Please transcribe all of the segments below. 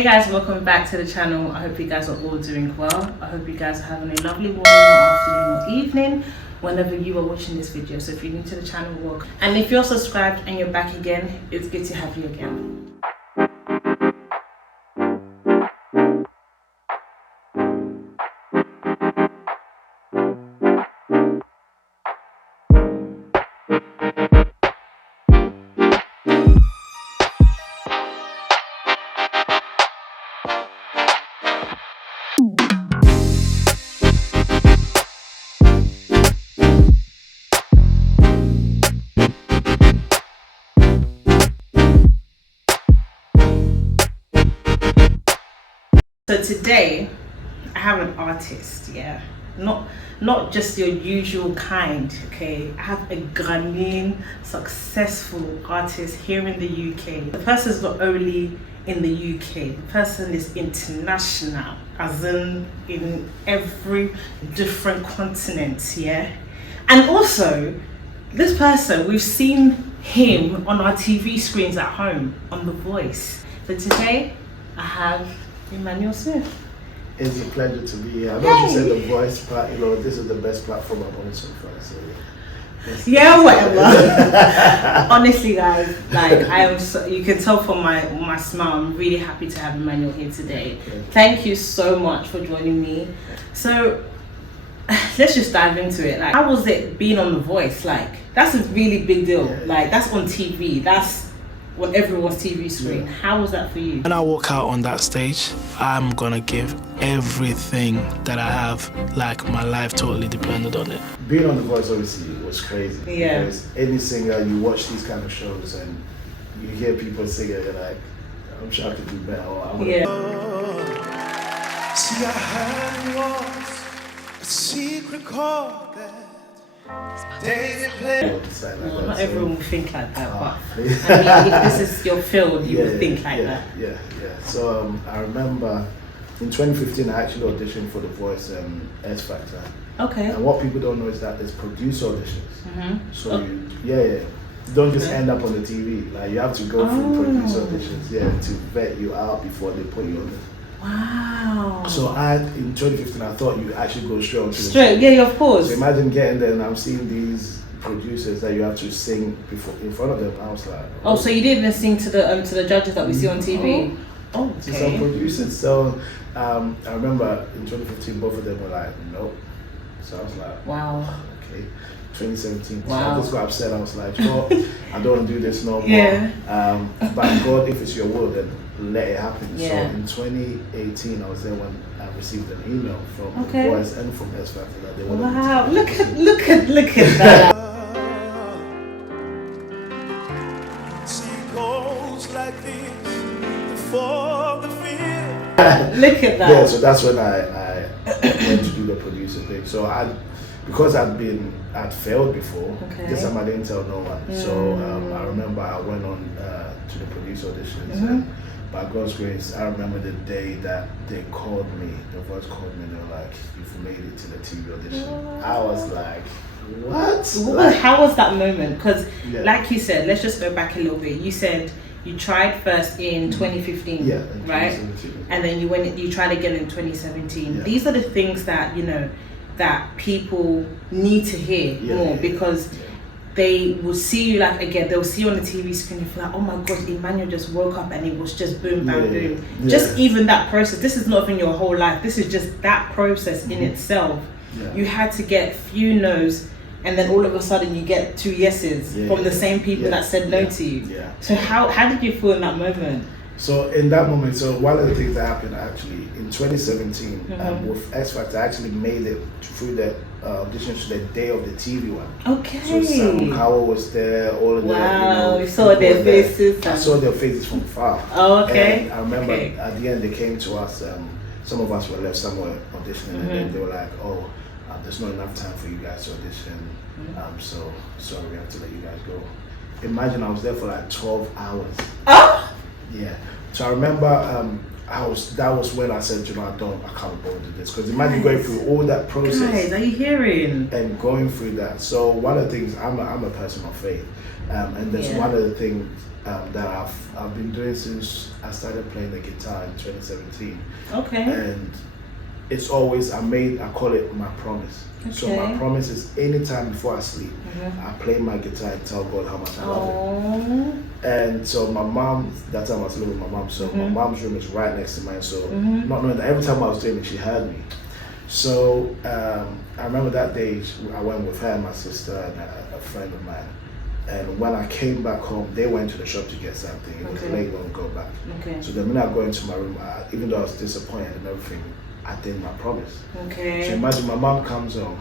Hey guys, welcome back to the channel. I hope you guys are all doing well. I hope you guys are having a lovely morning or afternoon or evening whenever you are watching this video. So if you're new to the channel, welcome. And if you're subscribed and you're back again, it's good to have you again. So today I have an artist, yeah, not just your usual kind, okay. I have a Ghanaian successful artist here in the UK. The person's not only in the UK, the person is international, as in every different continent, yeah. And also, this person, we've seen him on our TV screens at home on The Voice. So today I have Emmanuel Smith. It's a pleasure to be here. I know you said The Voice, but this is the best platform I'm on so far. So yeah, whatever. Honestly, guys, like I am. So, you can tell from my smile. I'm really happy to have Emmanuel here today. Thank you so much for joining me. So let's just dive into it. Like, how was it being on The Voice? Like, that's a really big deal. Like, that's on TV. That's on everyone's TV screen. How was that for you? When I walk out on that stage, I'm gonna give everything that I have. Like, my life totally depended on it. Being on The Voice obviously was crazy. Yeah. Because any singer, you watch these kind of shows and you hear people sing it, you're like, I'm sure I could do better. See, I had a secret chord that David played. Not everyone will think like that, but I mean, if this is your field, you will think like that. Yeah. So I remember in 2015, I actually auditioned for The Voice X Factor. Okay. And what people don't know is that there's producer auditions. So you don't just end up on the TV. Like, you have to go through producer auditions, to vet you out before they put you on it. Wow. So in 2015, I thought you actually go straight onto the show. Yeah, of course. So imagine getting there and I'm seeing these producers that you have to sing in front of them. I was like, oh, so you didn't even sing to the judges that we see on TV? Oh, okay. To some producers. So I remember in 2015, both of them were like, nope. So I was like, wow. Okay. 2017. Wow. So I just got upset. I was like, oh, I don't want to do this no more. Yeah. But God, if it's your will, then let it happen. Yeah. So in 2018, I was there when I received an email from The Voice and from X Factor that they wanted me to look at that. Look at that. Yeah, so that's when I went to do the producer thing. So because I'd failed before, this time I didn't tell no one. So I remember I went on to the producer auditions. And by God's grace, I remember the day that they called me, The Voice called me, and they were like, you've made it to the TV audition. I was like, what? How was that moment? Because like you said, let's just go back a little bit. You said you tried first in 2015, right? 2017. And then you tried again in 2017. Yeah. These are the things that, that people need to hear more because they will see you they'll see you on the TV screen and feel like, oh my God, Emmanuel just woke up and it was just boom, bam, boom. Just even that process, this is not even your whole life, this is just that process in itself. You had to get few no's and then all of a sudden you get 2 yeses from the same people that said no to you. So how did you feel in that moment? So in that moment, one of the things that happened actually in 2017 with X Factor, I actually made it through the auditions to the day of the TV one. Okay. So Sam Howell was there, all of them. Wow, you saw their faces. I saw their faces from far. Oh, okay. And I remember at the end they came to us. Some of us were left somewhere auditioning, and then they were like, "Oh, there's not enough time for you guys to audition. So sorry, we have to let you guys go." Imagine I was there for like 12 hours. Oh. Yeah. So I remember that was when I said, you know, I can't bother with this, because imagine going through all that process. Guys, are you hearing? And going through that. So one of the things, I'm a person of faith, and there's one of the things that I've been doing since I started playing the guitar in 2017. Okay. And it's always I call it my promise. Okay. So my promise is anytime before I sleep, I play my guitar and tell God how much I love him. And so my mom, that time I was living with my mom, so my mom's room is right next to mine. So not knowing that every time I was doing it, she heard me. So I remember that day I went with her and my sister and a friend of mine. And when I came back home, they went to the shop to get something. It was late when we got back. Okay. So the minute I go into my room, even though I was disappointed and everything, I did my promise. Okay. So imagine my mom comes home,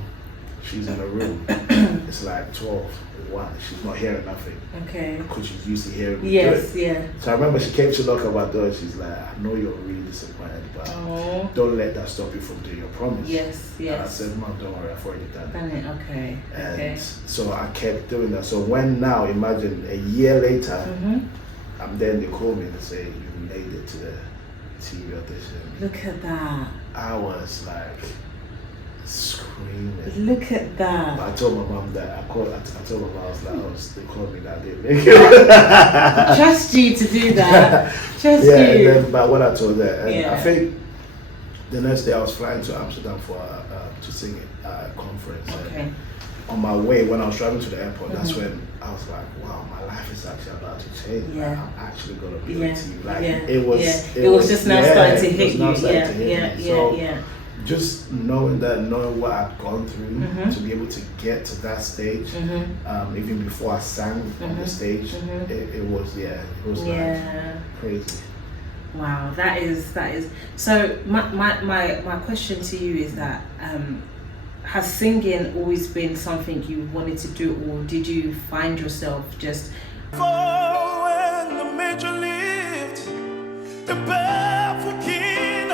she's in a room, it's like 12, 1, she's not hearing nothing. Okay. Because she's used to hearing me. Yes, yeah. So I remember she came to knock on my door, she's like, I know you're really disappointed, but don't let that stop you from doing your promise. Yes, yes. And I said, Mom, don't worry, I've already done it. Okay. And so I kept doing that. So when now, imagine a year later, then they call me and say, you made it to the TV audition. Look at that. I was like screaming. Look at that. But I told my mom that I told my mom I was like, they called me that I didn't make it. Trust you to do that. Trust you. And then, but what I told her, and I think the next day I was flying to Amsterdam for to sing at a conference. Okay. And on my way, when I was driving to the airport, that's when I was like, wow, my life is actually about to change. Yeah. Like, I'm actually going to be on TV. Like, it was just now starting to hit you. Yeah. Just knowing what I'd gone through to be able to get to that stage, even before I sang on the stage, it was like crazy. Wow, that is. So my question to you is that, has singing always been something you wanted to do, or did you find yourself just when the major lived, the barefoot king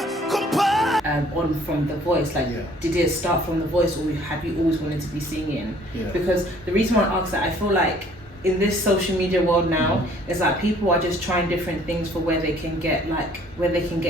on from The Voice? Like, did it start from The Voice, or have you always wanted to be singing? Because the reason why I ask that, I feel like in this social media world now, it's like people are just trying different things for where they can get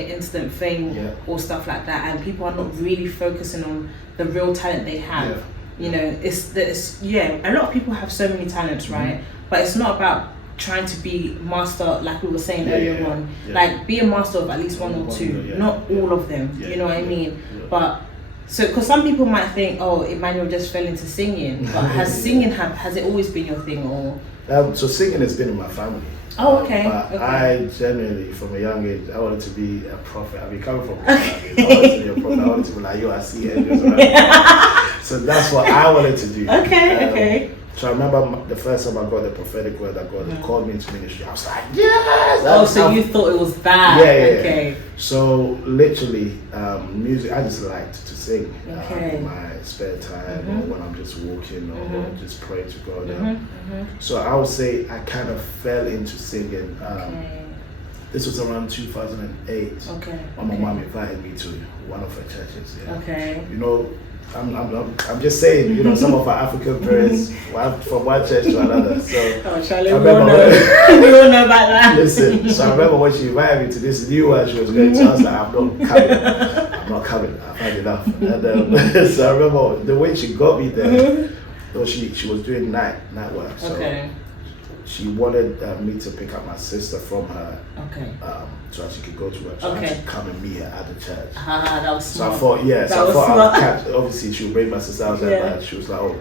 instant fame or stuff like that, and people are not really focusing on the real talent they have. You know, a lot of people have so many talents, right? But it's not about trying to be master, like we were saying earlier on. Like, be a master of at least one or two, not all of them. You know what I mean? But so, because some people might think, oh, Emmanuel just fell into singing, but has it always been your thing, or? So singing has been in my family. Oh, okay. But I genuinely, from a young age, I wanted to be a prophet. I mean, coming from a young age, I wanted to be a prophet. I wanted to be like, yo, I see angels around. So that's what I wanted to do. Okay. So I remember the first time I got the prophetic word that God called me into ministry, I was like, yes! So you thought it was that? Yeah. Okay. So literally, music, I just liked to sing in my spare time, or when I'm just walking, or just pray to God. So I would say I kind of fell into singing. This was around 2008. When my mom invited me to one of her churches. You know, I'm just saying, you know, some of our African parents from one church to another. So Charlie, we all know about that. Listen, so I remember when she invited me to this new one she was going to, I was like, I'm not coming. I've had enough. And so I remember the way she got me there. She was doing night work. So she wanted me to pick up my sister from her, so that she could go to her church and come and meet her at the church. That was smart. So I thought, I'd obviously she would bring my sister outside, but she was like, oh,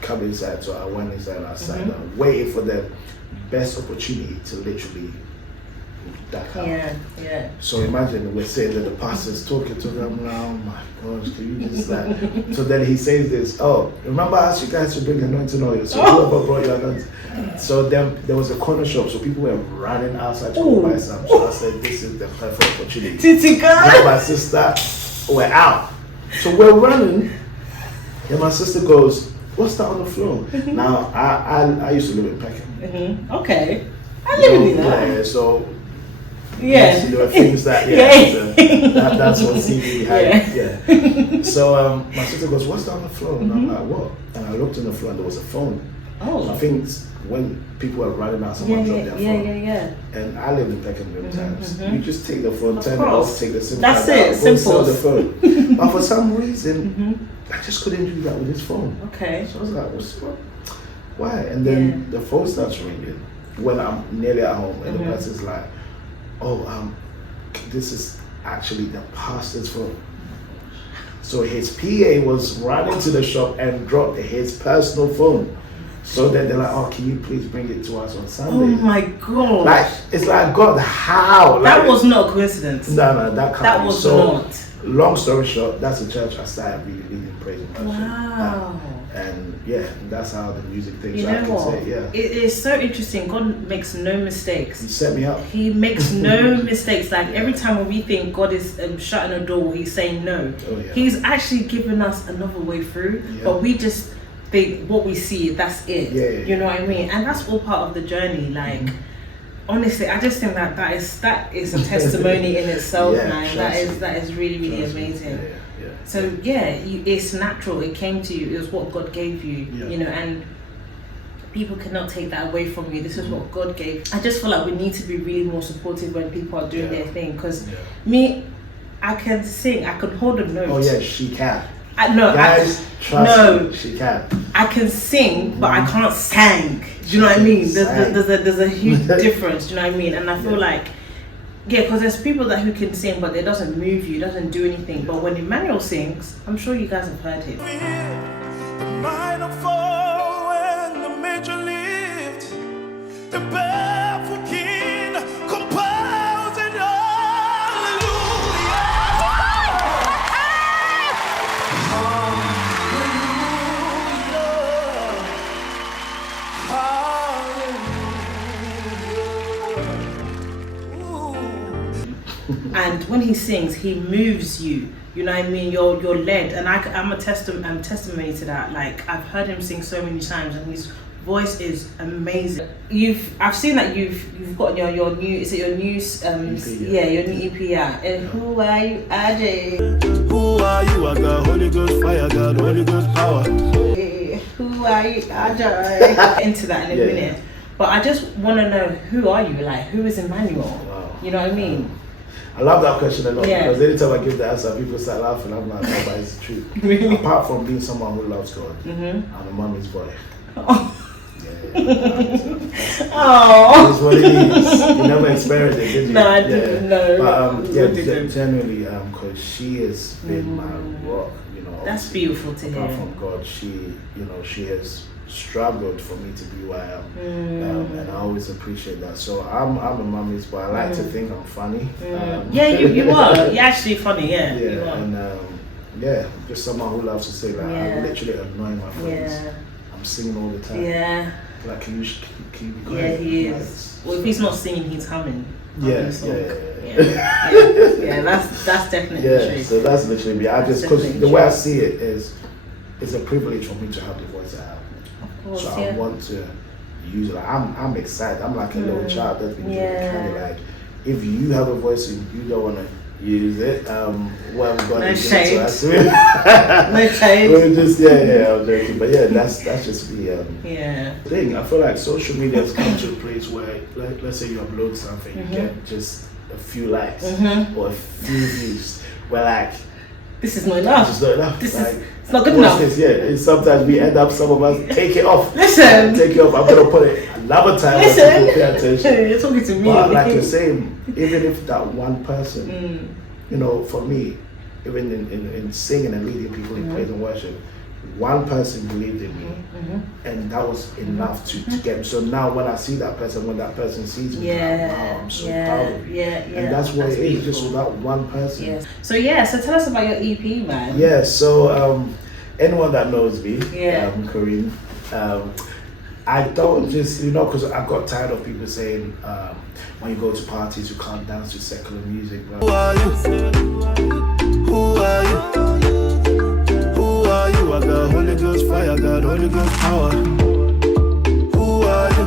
come inside. So I went inside and I sat down, waiting for the best opportunity to literally that out. So imagine we're sitting there, the pastor's talking to them. I'm like, oh my gosh, can you just like? So then he says this. Oh, remember I asked you guys to bring anointing oil. So whoever brought your anointing. So then there was a corner shop, so people were running outside to go buy some. So I said, this is the perfect opportunity. Titi girl. Me and my sister were out. So we're running, and my sister goes, "What's that on the floor?" Now I used to live in Peckham. Okay, I live in that. Yeah, so. There were things that that's what CD had. So my sister goes, "What's down the floor?" And I'm like, "What?" And I looked on the floor and there was a phone. Oh. So I think when people are running out, someone drop their phone. Yeah. And I lived in Peckham many times. You just take the phone, turn it off, take the SIM card out, go sell the phone. But for some reason, I just couldn't do that with this phone. Okay. So I was like, why? And then the phone starts ringing when I'm nearly at home, and the person's like, oh, this is actually the pastor's phone. So his PA was running to the shop and dropped his personal phone. So then they're like, oh, can you please bring it to us on Sunday? Oh my God. Like, it's like, God, how? That like, was not a coincidence. No, that can't That be. was So, not. Long story short, that's the church I started really leading praise and worship. Wow. And yeah, that's how the music thing. You so know I can what? say, yeah. It is so interesting. God makes no mistakes. He set me up. He makes no mistakes. Like every time when we think God is shutting a door, He's saying no. Oh, yeah. He's actually given us another way through. Yeah. But we just think what we see, that's it. Yeah. You know what I mean? And that's all part of the journey. Like honestly, I just think that is a testimony in itself, man. That is really amazing. Yeah. So it's natural. It came to you. It was what God gave you. Yeah. You know, and people cannot take that away from you. This is what God gave. I just feel like we need to be really more supportive when people are doing their thing. Because I can sing. I can hold a note. Oh yeah, she can. Trust me, she can. I can sing, but I can't sing. Do you know what I mean? There's a huge difference. Do you know what I mean? And I feel like, because there's people who can sing, but it doesn't move you, doesn't do anything. But when Emmanuel sings, I'm sure you guys have heard him. The minor fall and the major lift, the barefoot king composed it And when he sings, he moves you. You know what I mean? You're led, and I'm a testimony to that. Like I've heard him sing so many times, and his voice is amazing. I've seen that you've got your new. Is it your new? EP, your new EP. Yeah. And who are you, AJ? Who are you? I got Holy Ghost fire, got Holy Ghost power. Who are you, AJ? Into that in a minute. But I just want to know, who are you? Like, who is Emmanuel? Wow. You know what I mean? I love that question a lot because anytime I give the answer, people start laughing. I'm like, no, but it's true. Really? Apart from being someone who loves God, I'm a mommy's boy. Oh. Oh. That's what it is. You never experienced it, did you? No, I didn't know. But genuinely, because she has been my rock. You know, that's beautiful to hear. Apart from God, she has struggled for me to be who I am, and I always appreciate that. So I'm a mommy's boy. I like to think I'm funny. You are. You're actually funny. Yeah. You are. And just someone who loves to say like I literally annoy my friends. Yeah. I'm singing all the time. Yeah. Like can you be quiet? Yeah, he is. Well, if he's not singing, he's humming. Yeah, that's definitely true. So that's literally me. I just because the way I see it is, it's a privilege for me to have the voice I have. Course, so I want to use it. Like, I'm excited. I'm like a little child that's been kind of like, if you have a voice and you don't want to use it, well, I'm going to give it to us. No shade. We're just I'm joking, but that's just the thing. I feel like social media has come to a place where, like, let's say you upload something, you get just a few likes or a few views. Where like, this is not enough. This is not enough. It's not good enough. And sometimes we end up, some of us take it off. Listen. Take it off. I'm going to put it another time. Listen. Pay attention. You're talking to me. But like you're saying, even if that one person, you know, for me, even in singing and leading people in praise and worship, one person believed in me, and that was enough to get me. So now when I see that person, when that person sees me, I'm so proud of you. And that's what it is, just with that one person. Yes. So tell us about your EP, man. Yeah, so anyone that knows me, Corinne, I don't just, because I got tired of people saying, when you go to parties, you can't dance to secular music. Who are you? Who are you? I got Holy Ghost fire, got Holy Ghost power. Who are you?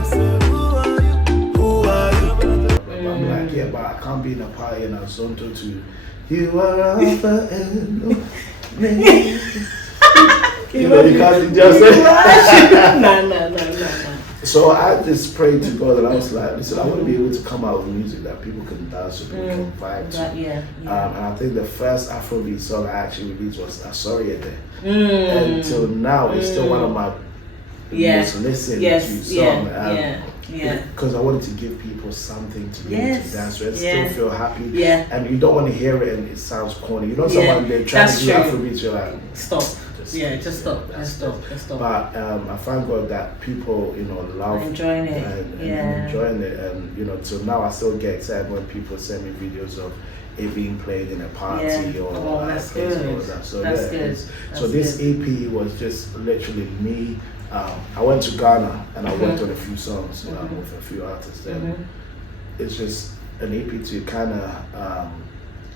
Who are you? I'm like, but I can't be in a party and I'm zoned to you are Alpha and Omega. You can't just say. No. So I just prayed to God, and I was like, listen, I want to be able to come out with music that people can dance to, people can vibe to. And I think the first Afrobeat song I actually released was Sorry a Day. Until now, it's still one of my most listened to songs. Because I wanted to give people something to be able to dance with, still feel happy. And you don't want to hear it and it sounds corny. You know, someone they're trying to do Afrobeats, you're like, stop. Just stop. But I find God that people, love enjoying it, and enjoying it, and till now I still get excited when people send me videos of it being played in a party or that's good. All that. So that's good. So this EP was just literally me. I went to Ghana and I worked on a few songs with a few artists. And it's just an EP to kind of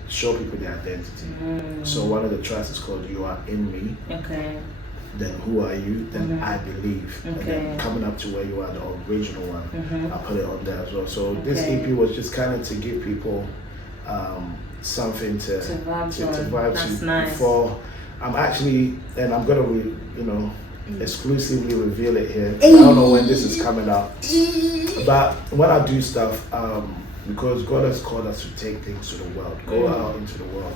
show people their identity. So one of the tracks is called You Are In Me. Okay. Then Who Are You? Then I Believe. And then coming up to Where You Are, the original one, I put it on there as well. So this EP was just kind of to give people something to vibe to nice. Before I'm actually, and I'm gonna exclusively reveal it here. I don't know when this is coming out, but when I do stuff, because God has called us to take things to the world, go out into the world.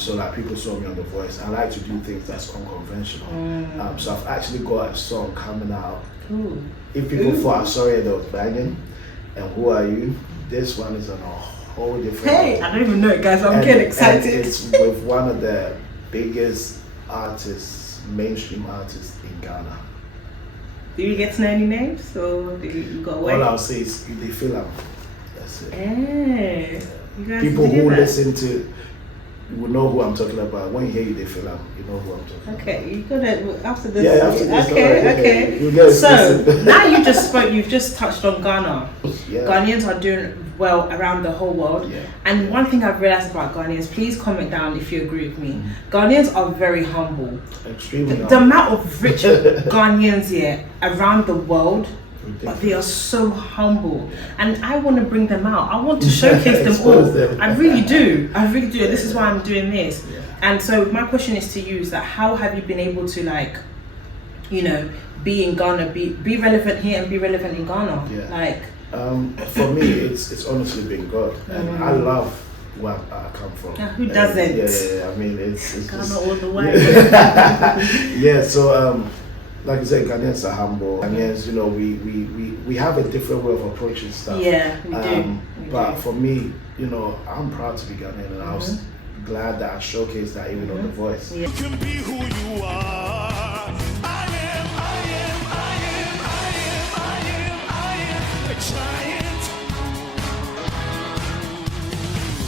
So like people saw me on The Voice. I like to do things that's unconventional. So I've actually got a song coming out. If people thought Sorry that was banging, and Who Are You? This one is on a whole different. Hey, I don't even know it, guys. I'm getting excited. And it's with one of the biggest artists, mainstream artists in Ghana. Do you get to know any names, or do you got away? All I'll say is they feel them. That's it. You guys people who listen to will know who I'm talking about. When you hear you, they feel them. You know who I'm talking about. Okay, you gotta after this. After this. Okay. So now you just spoke. You've just touched on Ghana. Ghanaians are doing well around the whole world. And one thing I've realized about Ghanaians, please comment down if you agree with me. Ghanaians are very humble. Extremely humble. The amount of rich Ghanaians here around the world, but they are so humble, and I want to bring them out. I want to showcase them all. I really do. This is why I'm doing this. And so my question is to you: is that how have you been able to be in Ghana, be relevant here and be relevant in Ghana? For me, it's honestly been God, and I love where I come from. Who doesn't? I mean, it's Ghana just, all the way. So like I said, Ghanaians are humble. Ghanaians, we have a different way of approaching stuff. Yeah, we do. But for me, I'm proud to be Ghanaian, and I was glad that I showcased that even on The Voice. You can be who you are. I am a giant.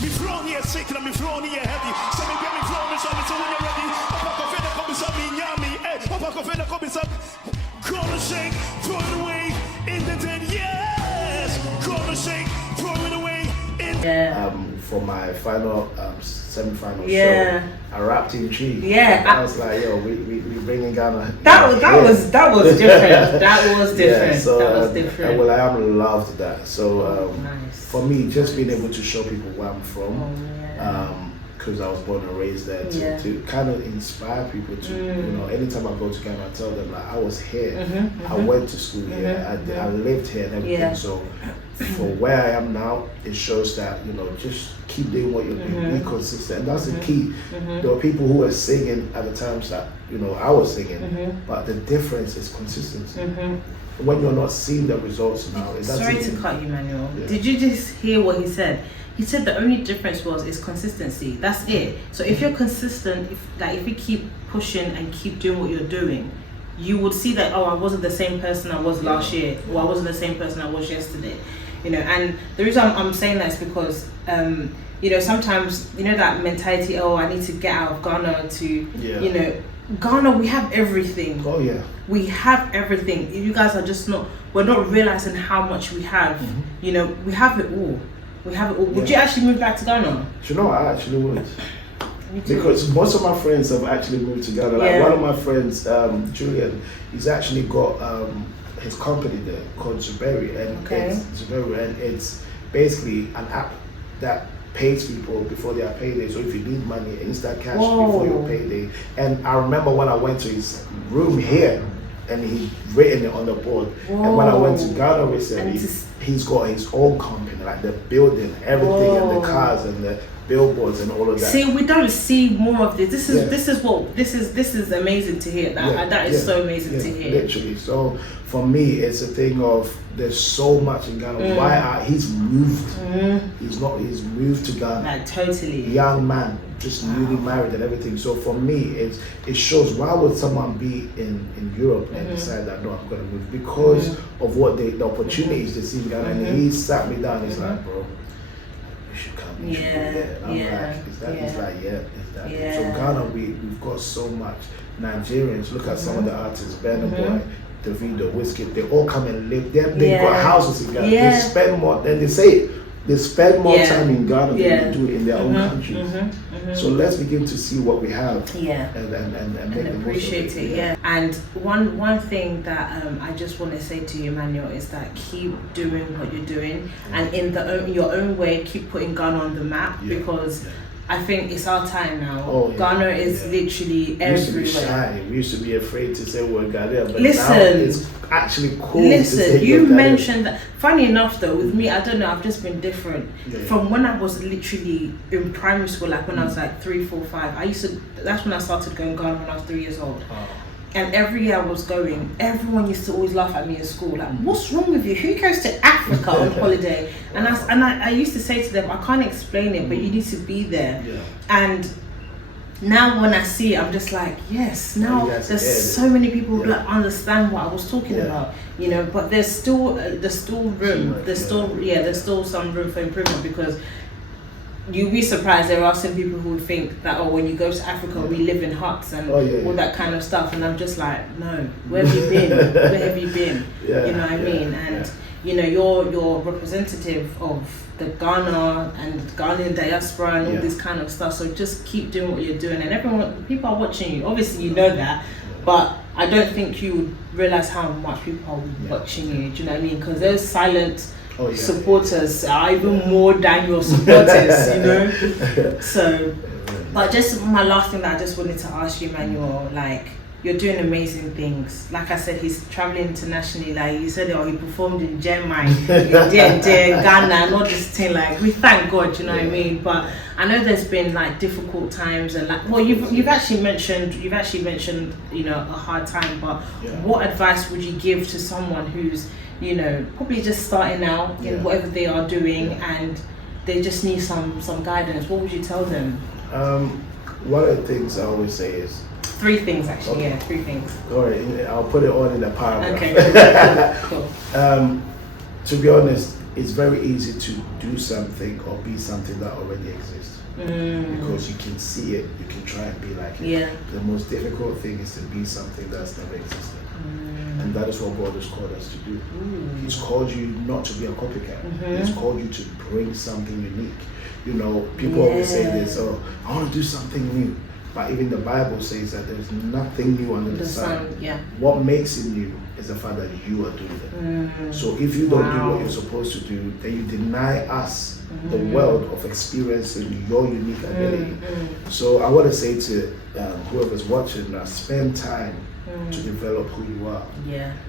Me thrown here sick and me thrown here heavy. So me get me thrown so when you're ready. Gonna shake, throw it away in the dead, yes. Gonna shake, throw it away in. For my final semi-final show, I rapped in Tree. I was like, yo, we bringing Ghana. That was different. That was different. So that was different. Well, I am loved that. So nice. For me, just being able to show people where I'm from. Because I was born and raised there, to kind of inspire people to, anytime I go to Ghana, I tell them, like, I was here, I went to school here, I lived here and everything. So for where I am now, it shows that, just keep doing what you're doing, be consistent. And that's the key. There were people who were singing at the times that, I was singing, but the difference is consistency. When you're not seeing the results now, it doesn't. Sorry to cut you, Manuel. Did you just hear what he said? He said the only difference is consistency. That's it. So if you're consistent, if you keep pushing and keep doing what you're doing, you would see that, I wasn't the same person I was last year, or I wasn't the same person I was yesterday. And the reason I'm saying that is because sometimes that mentality, I need to get out of Ghana to Ghana, we have everything. Oh yeah. We have everything. You guys are just we're not realizing how much we have. We have it all. Would you actually move back to Ghana? I actually would. Because most of my friends have actually moved to Ghana. Like one of my friends, Julian, he's actually got his company there called Zuberi, and it's basically an app that pays people before their payday. So if you need money, instant cash before your payday. And I remember when I went to his room here, and he written it on the board. And when I went to Ghana recently, he's got his own company, like the building, everything, and the cars and the billboards and all of that. See, we don't see more of this. This is amazing to hear. That is so amazing to hear. Literally. So for me, it's a thing of there's so much in Ghana. Why he's moved? He's moved to Ghana. Like totally. Young man, just newly married and everything. So for me, it shows why would someone be in Europe and decide that no, I'm gonna move because of what the opportunities they see in Ghana. And he sat me down. He's like, bro, you should come. I'm like, is that? He's like, yeah, is that? Yeah. So Ghana, we've got so much. Nigerians, look at some of the artists, Burna Boy, Davido, Whiskey, they all come and live there. They've got houses in Ghana. They spend more, and they say they spend more time in Ghana than they do in their own countries. So let's begin to see what we have and make appreciate it. Yeah. And one thing that I just want to say to you, Emmanuel, is that keep doing what you're doing, and in your own way, keep putting Ghana on the map because I think it's our time now. Ghana is literally everywhere. We used to be afraid to say we're Ghanaian, but now it's actually cool to say you mentioned that. Funny enough though, with me, I don't know, I've just been different. From when I was literally in primary school, like when I was like 3, 4, 5, that's when I started going Ghana when I was 3 years old. And every year I was going, everyone used to always laugh at me in school, like, what's wrong with you? Who goes to Africa on holiday? And I used to say to them, I can't explain it, but you need to be there. And now when I see it, I'm just like, yes, now there's so many people who understand what I was talking about, you know, but there's still room, there's still some room for improvement because you'd be surprised there are some people who would think that when you go to Africa we live in huts and all that kind of stuff, and I'm just like, no, where have you been? Where have you been? You know what I mean? And you know, you're representative of the Ghana and Ghanaian diaspora and all this kind of stuff, so just keep doing what you're doing, and people are watching you, obviously you know that, but I don't think you would realize how much people are watching you, do you know what I mean? Because those silent supporters are even more than your supporters, you know. So, but just my last thing that I just wanted to ask you, Emmanuel, like, you're doing amazing things. Like I said, he's traveling internationally. Like you said, he performed in Germany, in Ghana, and all this thing. Like, we thank God, you know what I mean. But I know there's been like difficult times, and like, well, you've actually mentioned, you know, a hard time. But what advice would you give to someone who's, you know, probably just starting out in whatever they are doing, and they just need some guidance? What would you tell them? One of the things I always say is 3 things actually. 3 things. All right, I'll put it all in a paragraph. Okay. Cool. To be honest, it's very easy to do something or be something that already exists because you can see it, you can try and be like it. The most difficult thing is to be something that's never existed. And that is what God has called us to do. He's called you not to be a copycat. He's called you to bring something unique. You know, people always say this, I want to do something new. But even the Bible says that there's nothing new under the sun. What makes it new is the fact that you are doing it. So if you don't do what you're supposed to do, then you deny us the world of experiencing your unique ability. So I want to say to whoever's watching, spend time to develop who you are.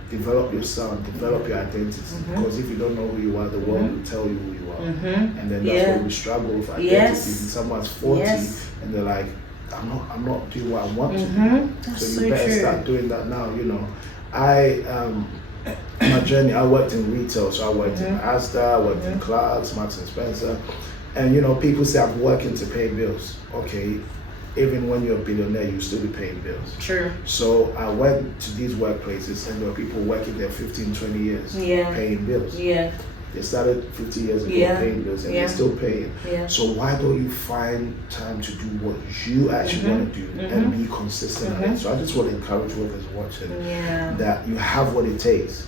Develop your sound, develop your identity. Because if you don't know who you are, the world will tell you who you are. And then that's where we struggle with identity. Someone's 40 and they're like, I'm not doing what I want to do. So you better start doing that now. You know, my journey, I worked in retail, so I worked in Asda, I worked in Clarks, Marks and Spencer, and you know, people say I'm working to pay bills. Okay, even when you're a billionaire, you still be paying bills. True. So I went to these workplaces, and there were people working there 15, 20 years, paying bills. They started 50 years ago paying bills, and they're still paying. So why don't you find time to do what you actually want to do and be consistent at it? So I just want to encourage whoever's watching that you have what it takes.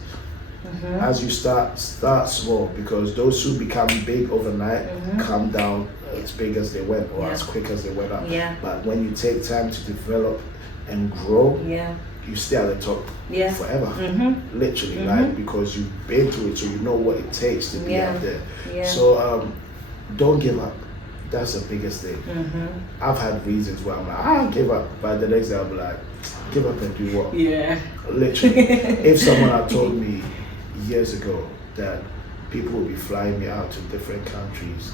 As you start small, because those who become big overnight come down as big as they went or as quick as they went up. But when you take time to develop and grow, you stay at the top forever, literally, like, because you've been through it, so you know what it takes to be out there. So don't give up. That's the biggest thing. I've had reasons where I'm like, I give up, but the next day I'll be like, give up and do what? Yeah. Literally. If someone had told me years ago that people will be flying me out to different countries,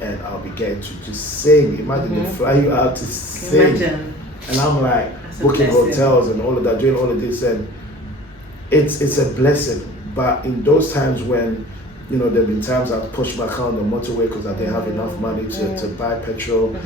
and I'll be getting to just sing. Imagine they fly you out to sing. Imagine. And I'm like booking hotels and all of that, doing all of this, and it's a blessing. But in those times when, you know, there have been times I've pushed my car on the motorway because I didn't have enough money to buy petrol.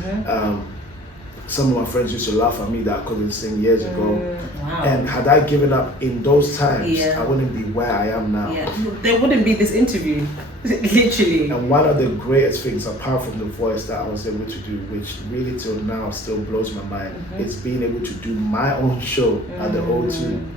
Some of my friends used to laugh at me that I couldn't sing years ago. Wow. And had I given up in those times, I wouldn't be where I am now. Yeah. There wouldn't be this interview, literally. And one of the greatest things, apart from the voice, that I was able to do, which really till now still blows my mind, is being able to do my own show at the O2.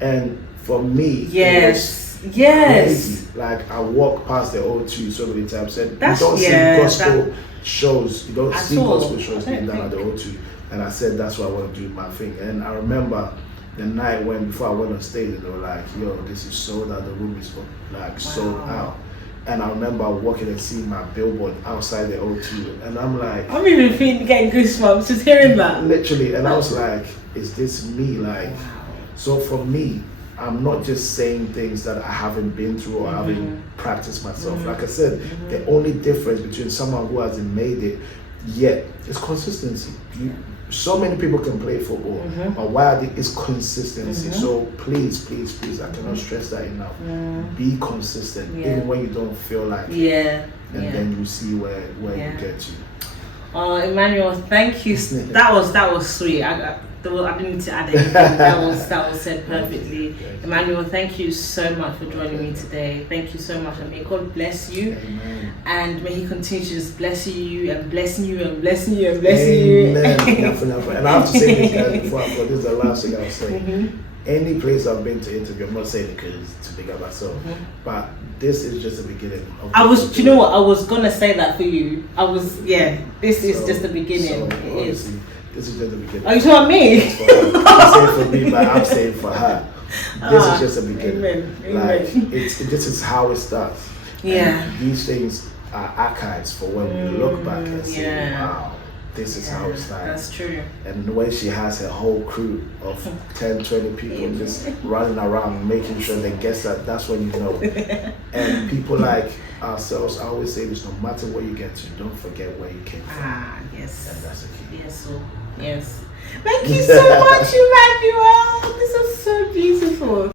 And for me, crazy. Like, I walk past the O2 so many times, and you don't see gospel shows, you don't see gospel shows being done at the O2. And I said, that's what I want to do, my thing. And I remember the night before I went on stage, and they were like, yo, this is sold out, the room is like sold out. And I remember walking and seeing my billboard outside the O2, and I'm like, I'm even feeling getting goosebumps just hearing that. Literally, and I was like, is this me? Like, so for me, I'm not just saying things that I haven't been through or haven't practiced myself. Like I said, the only difference between someone who hasn't made it yet is consistency. So many people can play football, but why is consistency. So please, I cannot stress that enough. Be consistent, even when you don't feel like it. And then you see where you get to. Oh, Emmanuel, thank you. That was sweet. I didn't need to add anything. That was said perfectly. Emmanuel, thank you so much for joining me today. Thank you so much, and may God bless you. Amen. And may He continue to just bless you and blessing you and blessing you and blessing you. Amen. And I have to say this, guys, before I go, this is the last thing I'll say. Any place I've been to interview, I'm not saying it because to pick up myself, but this is just the beginning. Do you know what? I was gonna say that for you. This is just the beginning. So, it is. This is just the beginning. Are you talking me? I'm saying for me, but I'm saying for her. This is just the beginning. Amen. Like, this is how it starts. And these things are archives for when we look back and say, wow, this is how it started. That's true. And the way she has her whole crew of 10, 20 people just running around making sure they guess that's when you know. And people like ourselves, I always say this, no matter where you get to, don't forget where you came from. Yes. And that's the key. Yes. Thank you so much, Emmanuel. This is so beautiful.